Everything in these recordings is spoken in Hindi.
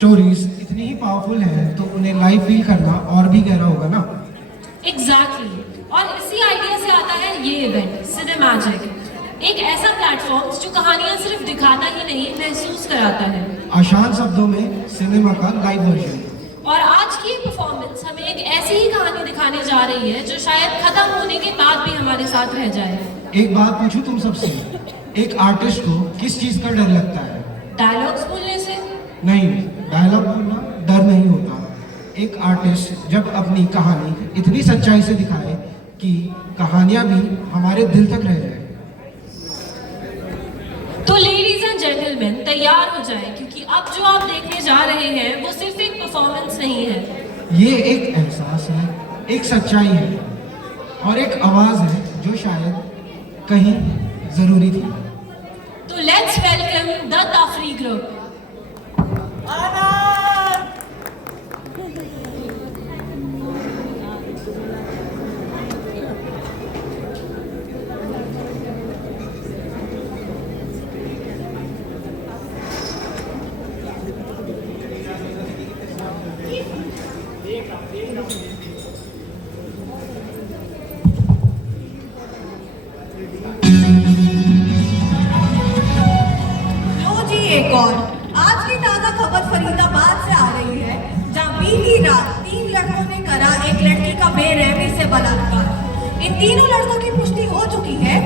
स्टोरीज इतनी ही पावरफुल है तो उन्हें लाइव फील करना और भी गहरा होगा ना। एग्जैक्टली और इसी आइडिया से आता है ये इवेंट सिनेमैजिक, एक ऐसा प्लेटफॉर्म जो कहानियां सिर्फ दिखाता ही नहीं महसूस कराता है। आसान शब्दों में सिनेमा का लाइव वर्जन। और आज की परफॉर्मेंस हमें एक ऐसी ही कहानी दिखाने जा रही है जो शायद खत्म होने के बाद भी हमारे साथ रह जाए। एक बात पूछूं तुम सबसे, एक आर्टिस्ट को किस चीज का डर लगता है? डायलॉग्स बोलने से नहीं, डायलॉग बोलना डर नहीं होता। एक आर्टिस्ट जब अपनी कहानी इतनी सच्चाई से दिखाए कि कहानियां भी हमारे दिल तक रह जाए। तो लेडीज एंड जेंटलमैन तैयार हो जाएं, क्योंकि अब जो आप देखने जा रहे हैं वो सिर्फ एक परफॉर्मेंस नहीं है, ये एक एहसास है, एक सच्चाई है और एक आवाज है जो शायद कहीं जरूरी थी। तो लेट्स वेलकम द तफरी ग्रुप। एक और आज की ताजा खबर फरीदाबाद से आ रही है, जहां बीती रात 3 लड़कों ने करा एक लड़की का बेरहमी से बलात्कार। इन तीनों लड़कों की पुष्टि हो चुकी है।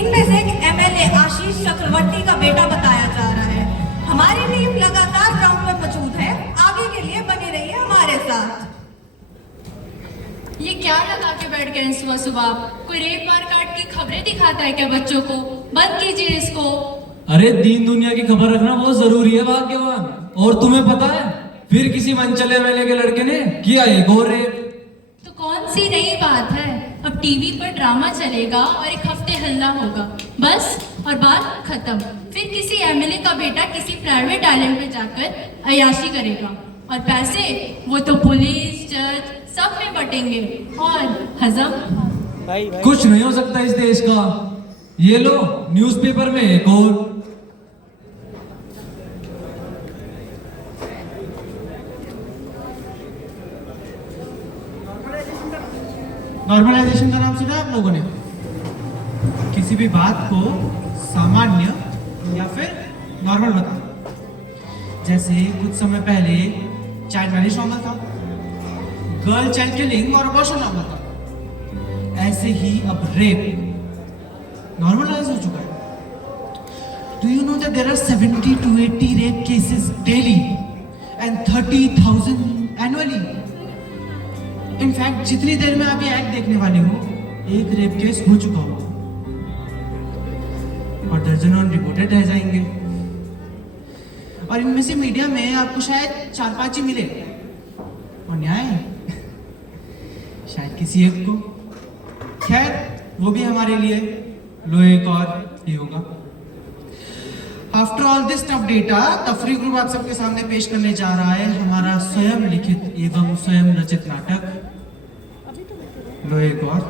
इनमें से एक एमएलए आशीष चक्रवर्ती का बेटा बताया जा रहा है। हमारी टीम लगातार ग्राउंड पर मौजूद है, आगे के लिए बने रहिए हमारे साथ। ये क्या लगा के बैठ गए सुबह सुबह? कोई रेप मार काट की खबरें दिखाता है क्या बच्चों को? बंद कीजिए इसको। अरे दीन दुनिया की खबर रखना बहुत जरूरी है भाग्यवान। और तुम्हें पता है फिर किसी मनचले एमएलए के लड़के ने किया एक और रेप। तो कौन सी नई बात है? अब टीवी पर ड्रामा चलेगा और एक हफ्ते हल्ला होगा, बस और बात खत्म। फिर किसी एमएलए का बेटा किसी प्राइवेट आइलैंड पे जाकर अय्याशी करेगा और पैसे वो तो पुलिस जज सब में बटेंगे और हजम। कुछ नहीं हो सकता इस देश का। ये लो न्यूज़पेपर में एक और। नॉर्मलाइजेशन का नाम सुना है आप लोगों ने? किसी भी बात को सामान्य या फिर नॉर्मल बताना। जैसे कुछ समय पहले चाइल्ड मैरिज नॉर्मल था, गर्ल चाइल्ड किलिंग और अबॉर्शन नॉर्मल था, ऐसे ही अब रेप नॉर्मलाइज हो चुका है। Do you know that there are 70 to 80 rape cases daily and 30,000 annually? In fact जितनी देर में आप ये एक्ट देखने वाले हो, एक रेप केस हो चुका होगा और दर्जनों अनरिपोर्टेड रह जाएंगे। और इनमें से मीडिया में आपको शायद 4-5 ही मिले और न्याय शायद किसी एक को। खैर वो भी हमारे लिए लो एक और ही होगा। After all this tough data, तफरी ग्रुप आप सबके सामने पेश करने जा रहा है हमारा स्वयं लिखित एवं स्वयं रचित नाटक लो एक और।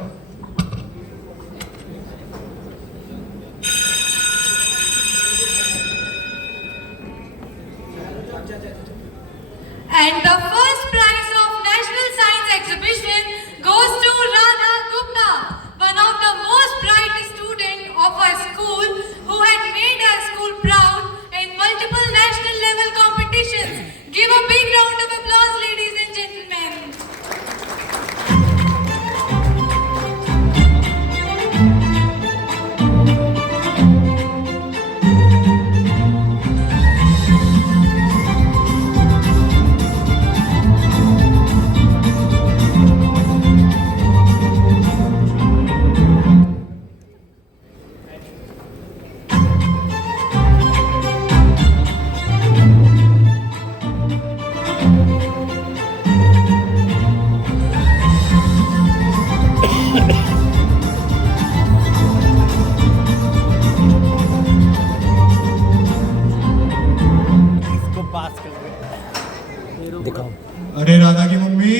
And the first prize of National Science Exhibition goes to Radha Gupta, one of the most bright student of our school who had made our school proud in multiple national level competitions. Give a big round of applause, ladies and gentlemen. अरे राधा की मम्मी,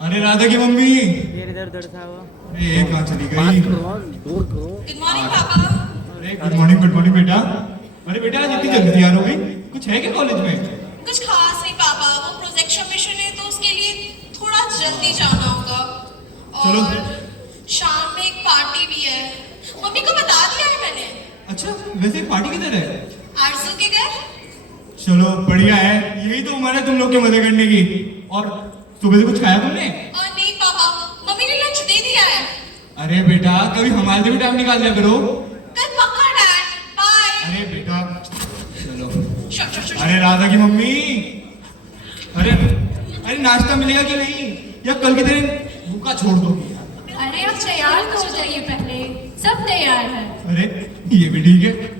अरे राधा की मम्मी, इधर था वो। ये कहाँ चली गई? Good morning, Papa. अरे गुड मॉर्निंग बेटा। अरे बेटा आज इतनी जल्दी तैयार हो गई, कुछ है क्या कॉलेज में? कुछ ऋषभ मिश्र ने तो उसके लिए थोड़ा जल्दी जाना होगा। चलो। और शाम में एक पार्टी भी है, मम्मी को बता दिया है मैंने। अच्छा, वैसे पार्टी किधर है? आरजू के घर। चलो बढ़िया है, यही तो उम्र है तुम लोग के मजे करने की। और सुबह से कुछ खाया तुमने? नहीं पापा, मम्मी ने लंच दे दिया है। अरे बेटा, कभी हमारे लिए भी टाइम निकाल दिया करो। कल पक्का डैड, बाय। अरे बेटा चलो। शो। अरे राधा की मम्मी, अरे अरे नाश्ता मिलेगा कि नहीं, या कल की तरह भूखा छोड़ दोगी? अरे आप तैयार तो हो जाइए पहले, सब तैयार है। अरे ये भी ठीक है।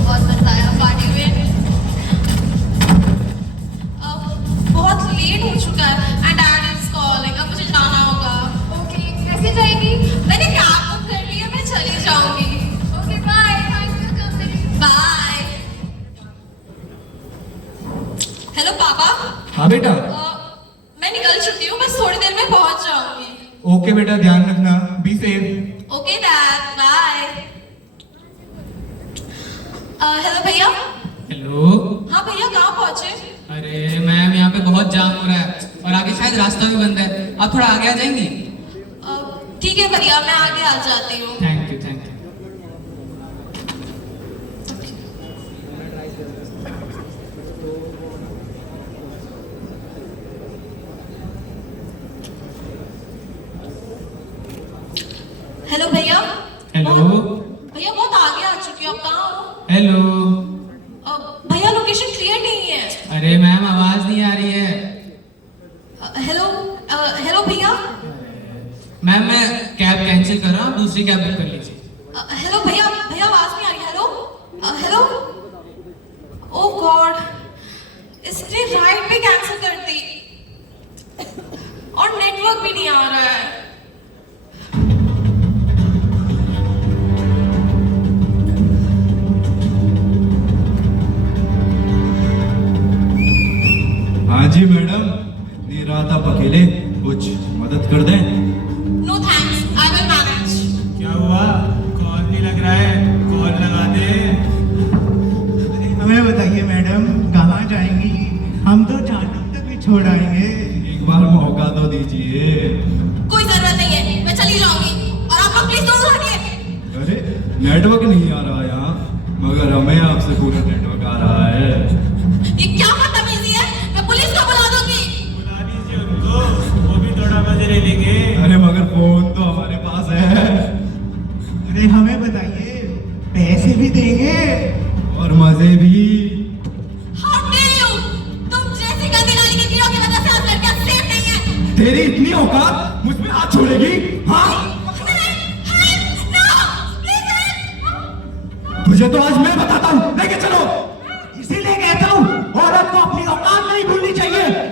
बहुत मजा आया पार्टी में। अब बहुत लेट हो चुका है एंड डैड इज कॉलिंग, अब मुझे जाना होगा। ओके, कैसे जाएगी? मैंने कैब बुक कर ली है, मैं चली जाऊंगी। Okay bye, bye. हेलो पापा। हाँ बेटा। मैं निकल चुकी हूँ, बस थोड़ी देर में पहुंच जाऊंगी। ओके बेटा, ध्यान रखना, be safe. Okay dad, bye. Hello भैया। हेलो। हाँ भैया, कहाँ पहुंचे? अरे मैम, यहाँ पे बहुत जाम हो रहा है और आगे शायद रास्ता भी बंद है, आप थोड़ा आगे आ जाएंगी? ठीक है भैया, मैं आगे आ जाती हूँ। Thank you thank you. Hello भैया। हेलो। भैया बहुत आगे आ चुकी हूँ, आप कहाँ हो? हेलो। भैया लोकेशन क्लियर नहीं है। अरे मैम, आवाज नहीं आ रही है। हेलो हेलो भैया। मैम मैं कैब कैंसिल कर रहा हूँ, दूसरी कैब बुक कर लीजिए। हेलो भैया, भैया आवाज नहीं आ रही। Hello hello. ओह गॉड, इसने राइड भी कैंसिल कर दी और नेटवर्क भी नहीं आ रहा है। हाँ जी मैडम, इतनी रात आप अकेले, कुछ मदद कर दें? No thanks, I will manage. क्या हुआ? कॉल नहीं लग रहा है, कॉल लगा दे। हमें बताइए मैडम, कहाँ जाएंगी? हम तो चाटक तक भी छोड़ आएंगे। एक बार मौका तो दीजिए। कोई जरूरत नहीं है, मैं चली जाऊंगी और आप लोग प्लीज दूर हटिए। अरे नेटवर्क नहीं आ रहा यहाँ, मगर हमें आपसे पूरा नेटवर्क आ रहा है। ये क्या बदतमीजी है, मैं पुलिस को बुला दूंगी। बुला लीजिए उनको, वो भी थोड़ा मजे ले लेंगे। अरे मगर फोन तो हमारे पास है। अरे हमें बताइए, पैसे भी देंगे और मजे भी। How dare you? तुम जैसी गंदी नाली के कीड़ों की वजह से आज लड़कियां सेफ नहीं है। तेरी इतनी औकात, मुझ पे हाथ छोड़ेगी? हाँ, तुझे तो आज मैं बताता हूँ, लेके चलो। इसीलिए कहता हूँ, औरत को अपनी औकात नहीं भूलनी चाहिए।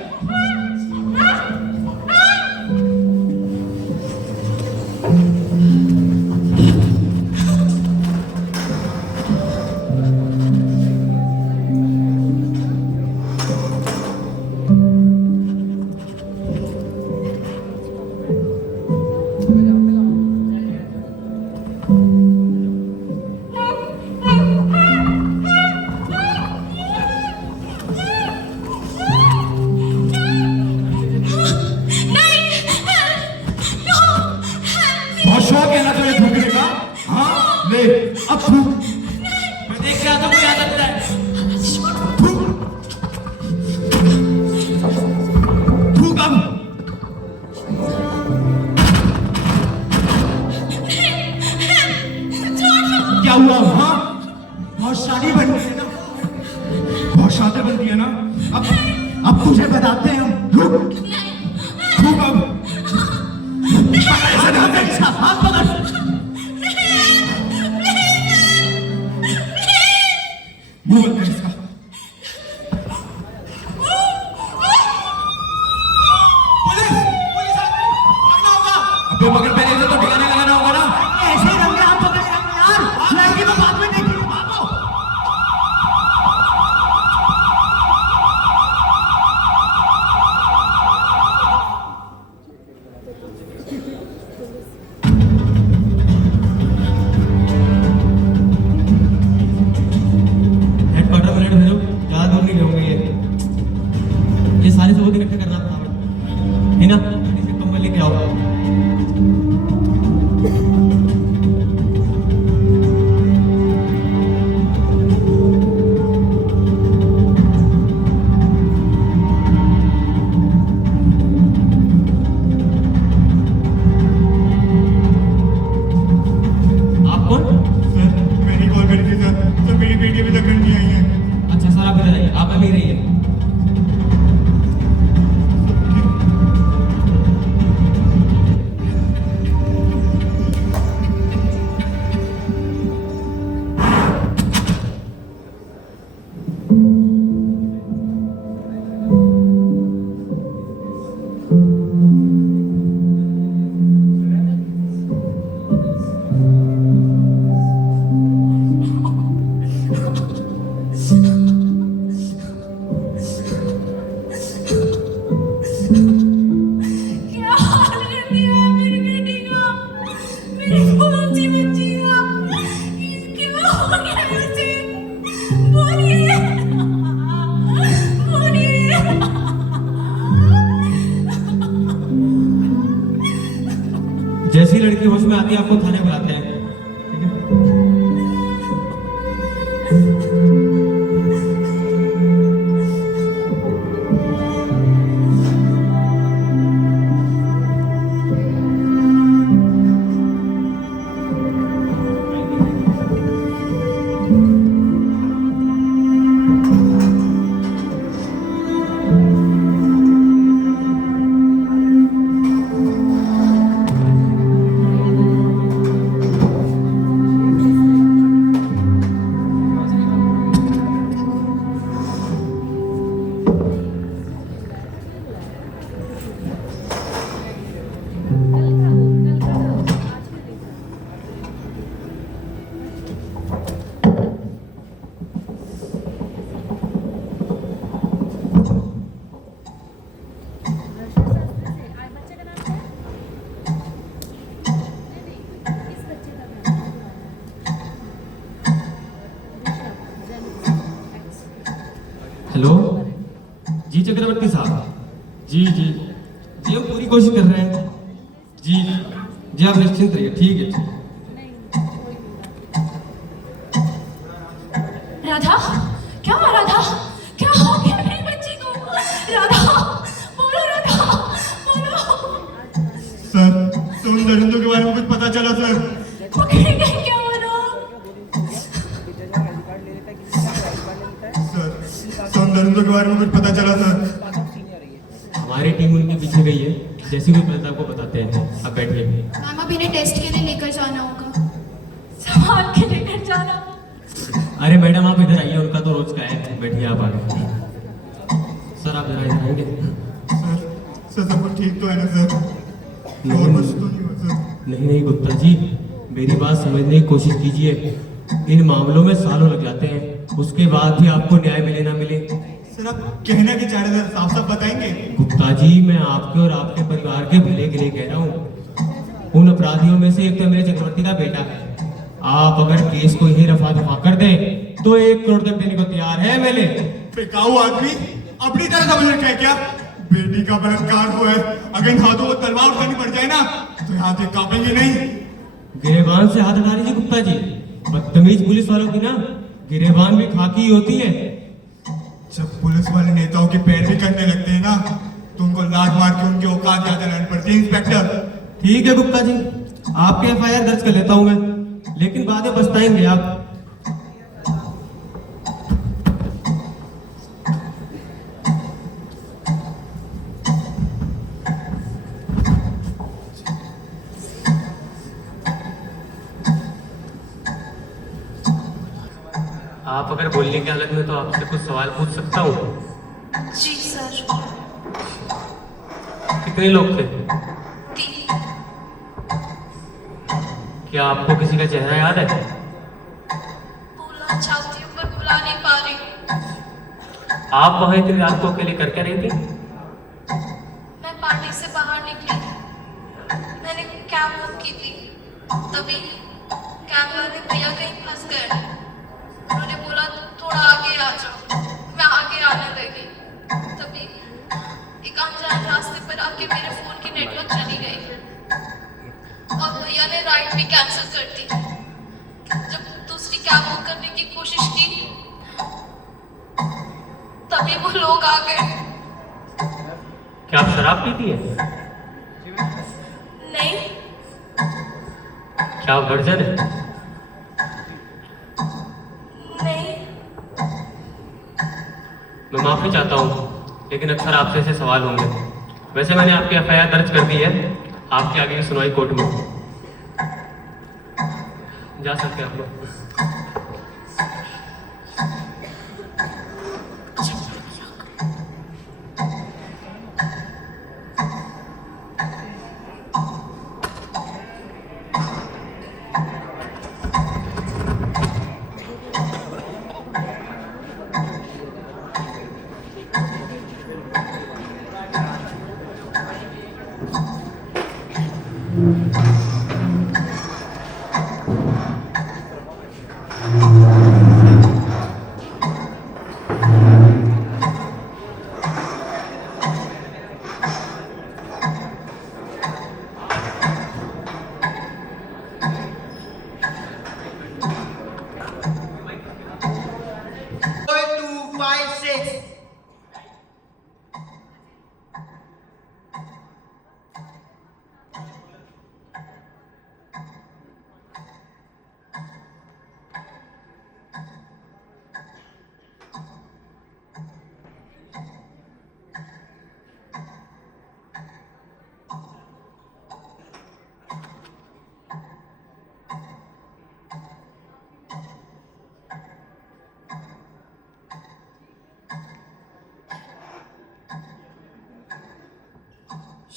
फिर मगर पहले इसे तो ठिकाने लगाना होगा ना। ऐसे रंगे हाथ पकड़ के रखो यार, लड़की तो बाद में देखेंगे, भागो। हेडक्वार्टर में लेट भेजो, ज्यादा दूर नहीं रहूंगा ये सारे सबूत इकट्ठे करना फटाफट, है ना? इसे कंबल लेके आओ। आप कौन? सर मैंने कॉल करी थी सर मेरी बेटी अभी तक घर नहीं आई है। अच्छा सर, आप इधर आइए, आप अभी रहिए। क्या हाल कर दिया है मेरी बेटी का, मेरी कौन सी बच्ची का, क्या हो गया उसे? बोलिए बोलिए। जैसी लड़की होश में आती है आपको थाने बुलाते हैं, ठीक है? हेलो जी चक्रवर्ती साहब, जी जी जी हम पूरी कोशिश कर रहे हैं। जी जी आप निश्चिंत रहिए, ठीक है। राधा, क्या हुआ राधा? क्या हो गया मेरी बच्ची को? राधा बोलो, राधा बोलो। सर तो उन दरिंदों के बारे में कुछ पता चला सर? पकड़े गए क्या वो लोग? सर तो उन दरिंदों के बारे में कुछ पता चला सर? हमारी टीम उनके पीछे गई है, जैसी भी पता आपको बताते हैं। आप बैठिए। मैम अब इन्हें टेस्ट के लिए लेकर जाना होगा। संभाल के लेकर जाना। अरे मैडम आप इधर आइए, उनका तो रोज का है। बैठिए आप आगे। सर आप इधर आएंगे? सर सब कुछ ठीक तो है ना सर? और कुछ तो नहीं हुआ सर? नहीं गुप्ता जी, मेरी बात समझने की कोशिश कीजिए। इन मामलों में सालों लग जाते हैं, उसके बाद भी आपको न्याय मिले ना मिले। सर आप कहना क्या चाह रहे हैं सर, साफ साफ बताएंगे? गुप्ता जी मैं आपके और आपके परिवार के भले के लिए कह रहा हूँ। उन अपराधियों में से एक तो मेरे चक्रवर्ती का बेटा है। आप अगर केस को यही रफा दफा कर दें तो 1 करोड़ तक देने को तैयार है मेले। बेकाऊ आदमी अपनी तरह समझ रखा है क्या? बेटी का बलात्कार हुआ है, अगर इन हाथों को तलवार उठानी पड़ जाए ना तो हाथ कांपेंगे नहीं। गिरेबान से हाथ हटा लीजिए गुप्ता जी। बदतमीज पुलिस वालों की ना गिरेबान भी खाकी ही होती है। जब पुलिस वाले नेताओं की पैरवी करने लगते हैं ना तो उनको लात मार के उनकी औकात याद दिलानी पड़ती है इंस्पेक्टर। ठीक है गुप्ता जी, आपके FIR दर्ज कर लेता हूं मैं, लेकिन बाद में पछताएंगे आप। आप अगर बोलने की हालत में तो आपसे कुछ सवाल पूछ सकता हूँ? जी सर। कितने लोग थे? 3। क्या आपको किसी का चेहरा याद है? बोलना चाहती हूँ पर बुला नहीं पा रही। आप वहाँ इतनी रात को अकेले कर क्या रही थी? मैं पार्टी से बाहर निकली, मैंने कैब बुक की थी, तभी कैब वाले भैया कहीं फंस गए। उन्होंने बोला थोड़ा आगे आ जाओ, मैं आगे आने लगी, तभी एक अनजान रास्ते पर आके मेरे फोन की नेटवर्क चली गई और भैया ने राइड भी कैंसिल कर दी। जब दूसरी कैब बुक करने की कोशिश की तभी वो लोग आ गए। क्या आप शराब पीती है? नहीं, क्या आप वर्जन है? नहीं, मैं माफी चाहता हूँ, लेकिन अक्सर आपसे ऐसे सवाल होंगे। वैसे मैंने आपकी एफआईआर दर्ज कर दी है, आपकी आगे की सुनवाई कोर्ट में। जा सकते हैं आप लोग।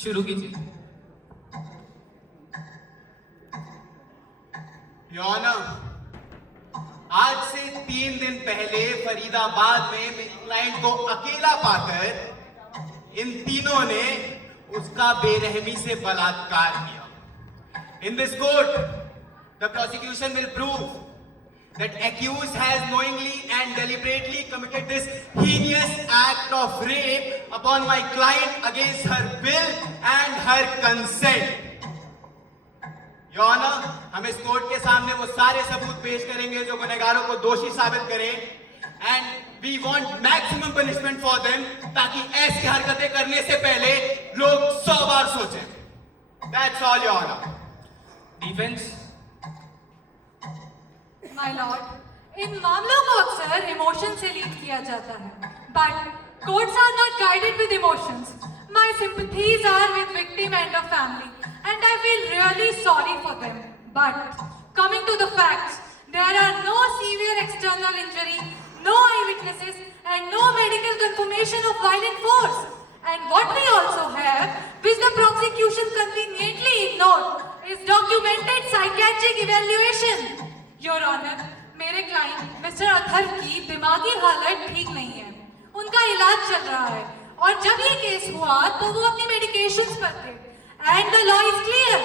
शुरू कीजिए। योर ऑनर, आज से 3 दिन पहले फरीदाबाद में मेरी क्लाइंट को अकेला पाकर इन तीनों ने उसका बेरहमी से बलात्कार किया। In this court the prosecution will prove that accused has knowingly and deliberately committed this heinous act of rape upon my client against her will and her consent. Your Honor, हम इस कोर्ट के सामने वो सारे सबूत पेश करेंगे जो गुनहगारों को दोषी साबित करें, and we want maximum punishment for them, ताकि ऐसी हरकतें करने से पहले लोग 100 बार सोचें. That's all, Your Honor. Defence. My lord, इन मामलों को अक्सर इमोशन से लीड किया जाता है, but courts are not guided with emotions. My sympathies are with victim and the family and I feel really sorry for them. But coming to the facts, there are no severe external injury, no eyewitnesses and no medical confirmation of violent force. And what we also have, which the prosecution conveniently ignored, is documented psychiatric evaluation. Your Honor, मेरे क्लाइंट मिस्टर अथर की दिमागी हालत ठीक नहीं है, उनका इलाज चल रहा है और जब ये केस हुआ तो वो अपनी मेडिकेशंस पर थे. And the law is clear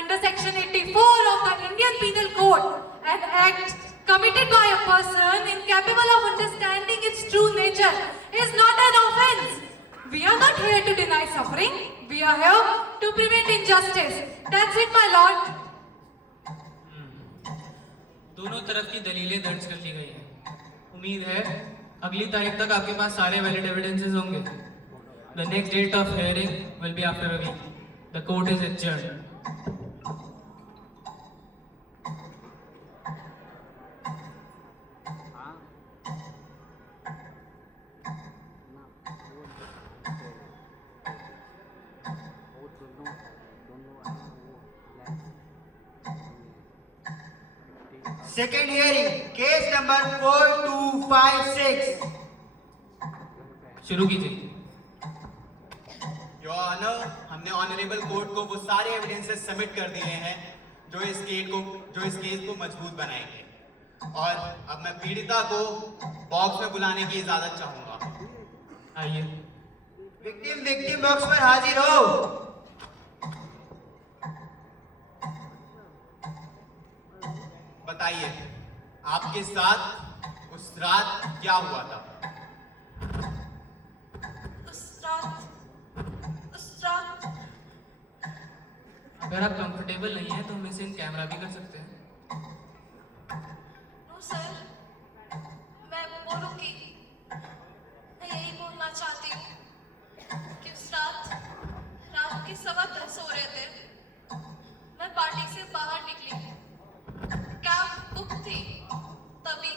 under section 84 of the Indian Penal Code, an act committed by a person incapable of understanding its true nature is not an offense. We are not here to deny suffering. We are here to prevent injustice. That's it, my lord. दोनों तरफ की दलीलें दर्ज कर ली गई हैं। उम्मीद है अगली तारीख तक आपके पास सारे वैलिड एविडेंसेस होंगे। The next date of hearing will be after a week. The court is adjourned. Second hearing, case number 4256. शुरू कीजिए। योर ऑनर, हमने ऑनरेबल कोर्ट को वो सारे एविडेंसेस सबमिट कर दिए हैं जो इस केस को मजबूत बनाएंगे। और अब मैं पीड़िता को बॉक्स में बुलाने की इजाजत चाहूंगा। आइए। विक्टिम बॉक्स पर हाजिर हो। बताइए, आपके साथ उस रात क्या हुआ था? उस रात अगर आप कंफर्टेबल नहीं हैं तो हम इसे इन कैमरा भी कर सकते हैं। नो सर, मैं बोलूंगी। मैं यही बोलना चाहती हूँ कि उस रात के 10:15 हो रहे थे। मैं पार्टी से बाहर निकली, कैब बुक थी। तभी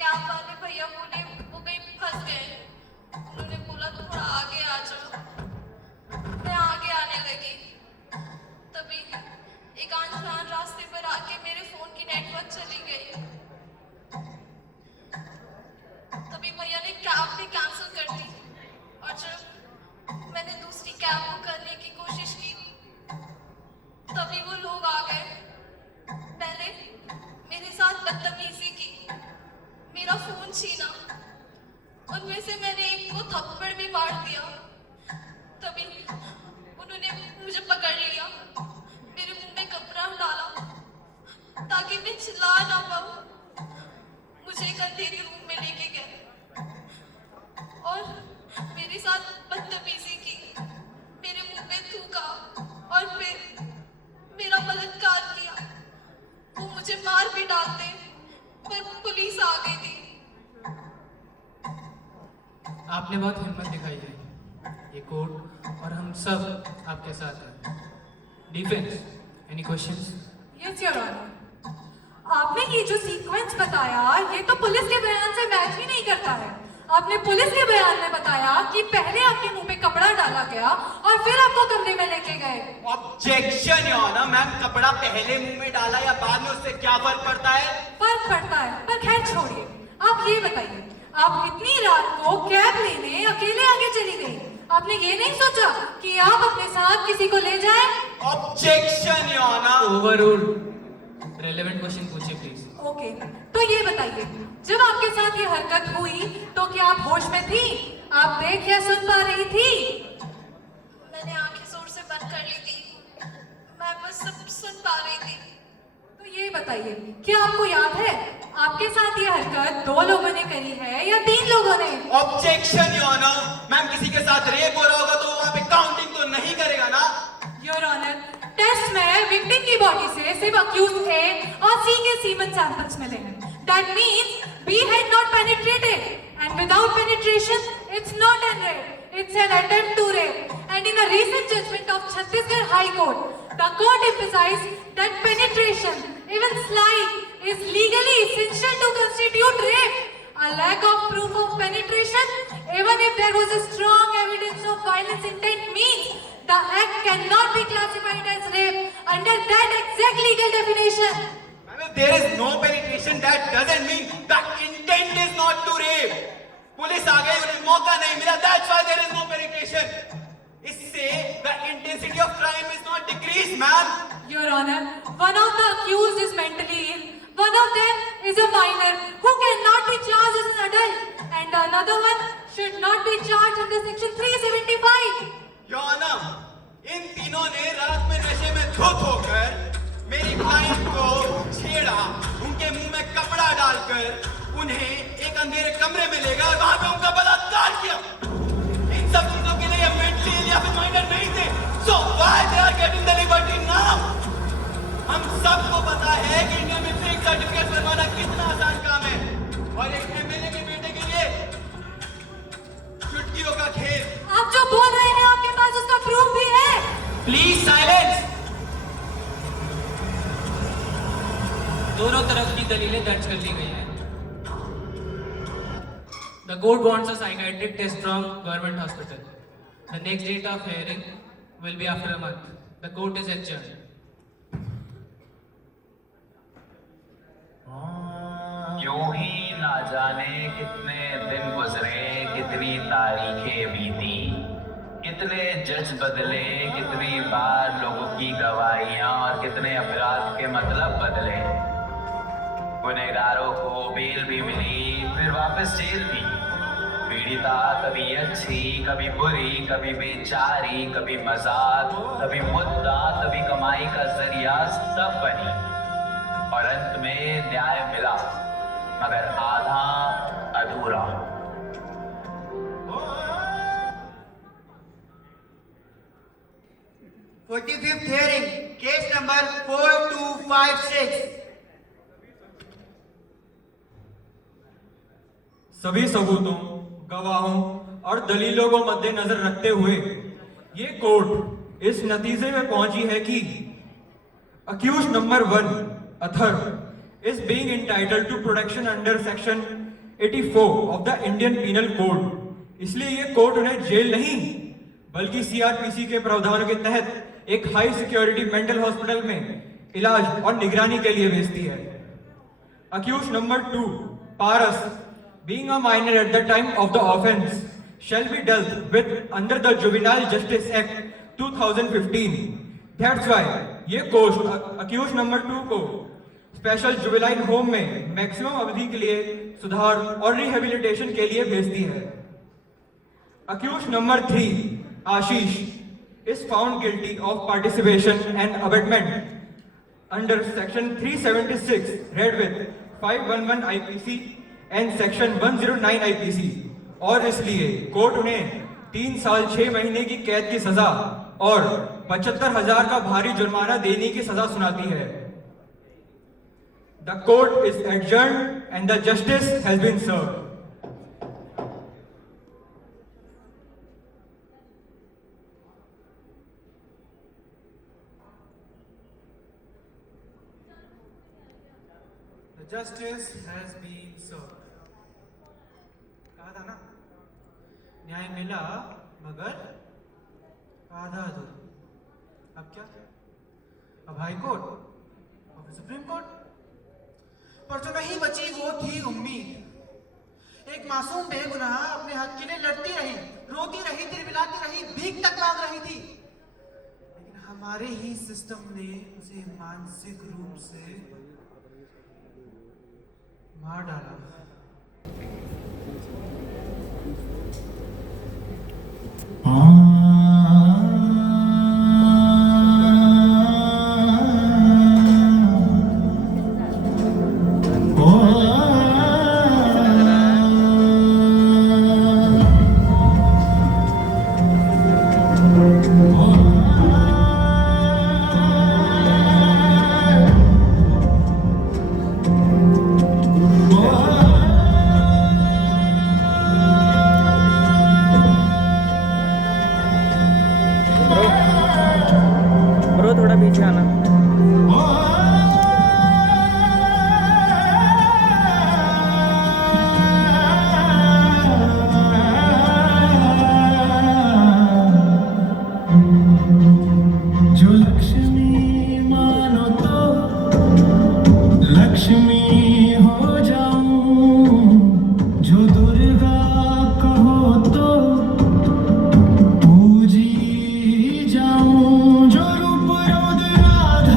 कैब वाले भैया बोले वो कहीं फंस गए। उन्होंने बोला थोड़ा आगे आ जाओ। मैं आगे आने लगी, तभी एक अनजान रास्ते पर आके मेरे फोन की नेटवर्क चली गई। तभी भैया ने कैब भी कैंसिल कर दी और जब मैंने दूसरी कैब बुक करने की कोशिश की तभी वो लोग आ गए। पहले मेरे साथ बदतमीजी की, मेरा फोन छीना, उनमें से मैंने एक को थप्पड़ भी मार दिया। तभी उन्होंने मुझे पकड़ लिया, मेरे मुंह में कपड़ा डाला ताकि मैं चिल्ला ना पाऊं। मुझे एक अंधेरे रूम में लेके गए और मेरे साथ बदतमीजी की, मेरे मुंह पे थूका और फिर मेरा बलात्कार किया। वो मुझे मार भी डालते पर पुलिस आ गई थी। आपने बहुत हिम्मत दिखाई है। ये कोर्ट और हम सब आपके साथ हैं। Defence, any questions? Yes your honour. आपने ये जो सीक्वेंस बताया ये तो पुलिस के बयान से मैच ही नहीं करता है। आपने पुलिस के बयान में बताया कि पहले आपके मुंह पे कपड़ा डाला गया और फिर आपको कमरे में लेके गए। Objection your honour. मैम, कपड़ा पहले मुंह में डाला या बाद में, उससे क्या फर्क पड़ता है? फर्क पड़ता है, पर खैर छोड़िए। आप ये बताइए, आप इतनी रात को कैब लेने अकेले आगे चली गई, आपने ये नहीं सोचा कि आप अपने साथ किसी को ले जाएं? Objection your honour. Overruled. Relevant question पूछिए प्लीज। ओके, तो ये बताइए, जब आपके साथ ये हरकत हुई तो क्या आप होश में थी? आप देख या सुन पा रही थी? मैंने आंखें जोर से बंद कर ली थी, मैं बस सब सुन पा रही थी। तो ये बताइए, क्या आपको याद है आपके साथ ये हरकत 2 लोगों ने करी है या 3 लोगों ने? Objection your honour. मैम, किसी के साथ रेप हो रहा होगा तो वहां पे काउंटिंग तो नहीं करेगा ना? योर ऑनर, टेस्ट में विक्टिम की बॉडी से सिर्फ अक्यूज ए और सी के सीमन सैंपल्स मिले हैं। That means B had not penetrated, and without penetration, it's not an rape. It's an attempt to rape. And in a recent judgment of Chhattisgarh High Court, the court emphasized that penetration, even slight, is legally essential to constitute rape. A lack of proof of penetration, even if there was a strong evidence of violence intent, means the act cannot be classified as rape under that exact legal definition. If there is no penetration, that doesn't mean the intent is not to rape. Police आ गई, उन्हें मौका नहीं मिला, that's why there is no penetration. इससे the intensity of crime is not decreased, ma'am. Your Honor, one of the accused is mentally ill. One of them is a minor who cannot be charged as an adult, and another one should not be charged under Section 375. Your Honor, इन तीनों ने रात में नशे में धुत होकर मेरी क्लाइंट को छेड़ा, उनके मुंह में कपड़ा डालकर उन्हें एक अंधेरे कमरे में ले गया और वहां पे उनका बलात्कार किया। इन सब चीजों के लिए मेंटली या फिर माइनर नहीं थे। So why they are getting the liberty now? हम सबको पता है कि इंडिया में फेक सर्टिफिकेट बनवाना कितना आसान काम है और एक एमएलए के बेटे के लिए चुटकियों का खेल। आप जो बोल रहे हैं आपके पास उसका प्रूफ भी है? Please silence. दोनों तरफ की दलीलें दर्ज कर ली गई हैं। The court wants a psychiatric test from government hospital. The next date of hearing will be after a month. The court is adjourned. यूं ही ना जाने कितने दिन गुजरे, कितनी तारीखें बीती, कितने जज बदले, कितनी बार लोगों की गवाहियां और कितने अपराध के मतलब बदले। गुनहगारों को बेल भी मिली, फिर वापस जेल भी। पीड़िता कभी अच्छी, कभी बुरी, कभी बेचारी, कभी मजाक, कभी मुद्दा, कभी कमाई का जरिया, सब बनी। और अंत में न्याय मिला, मगर आधा अधूरा। 45th hearing, case number 4256। सभी सबूतों, गवाहों और दलीलों को मद्देनजर रखते हुए ये कोर्ट इस नतीजे में पहुंची है कि accused number 1 Athar is being entitled to protection under section 84 of the Indian Penal Code। इसलिए ये कोर्ट उन्हें जेल नहीं बल्कि सीआरपीसी के प्रावधानों के तहत एक हाई सिक्योरिटी मेंटल हॉस्पिटल में इलाज और निगरानी के लिए भेजती है। Accused number 2 Paras being a minor at the time of the offence shall be dealt with under the Juvenile Justice Act 2015। That's why ये कोर्ट अक्यूज नंबर 2 को स्पेशल जुवेनाइल होम में मैक्सिमम अवधि के लिए सुधार और रिहेबिलिटेशन के लिए भेजती है। Accused number 3 Ashish is found guilty of participation and abetment under section 376 read with 511 IPC and section 109 IPC और इसलिए कोर्ट उन्हें 3 साल 6 महीने की कैद की सजा और 75,000 का भारी जुर्माना देने की सजा सुनाती है। The court is adjourned and the justice has been served। The justice has been served। कहा था ना, न्याय मिला मगर आधा अधूरा। अब क्या? अब हाई कोर्ट, अब सुप्रीम कोर्ट। पर जो नहीं बची वो थी उम्मीद। एक मासूम बेगुनाह अपने हक के लिए लड़ती रही, रोती रही, तिलमिलाती रही, भीख तक मांग रही थी, लेकिन हमारे ही सिस्टम ने उसे मानसिक रूप से मार डाला। थोड़ा पीछे आना। जो लक्ष्मी मानो तो लक्ष्मी हो जाऊं, जो दुर्गा कहो तो पूजी जाऊं, जो रूप रौद्र राधा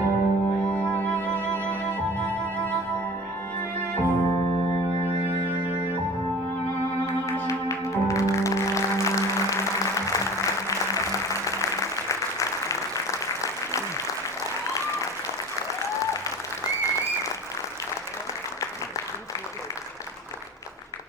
है।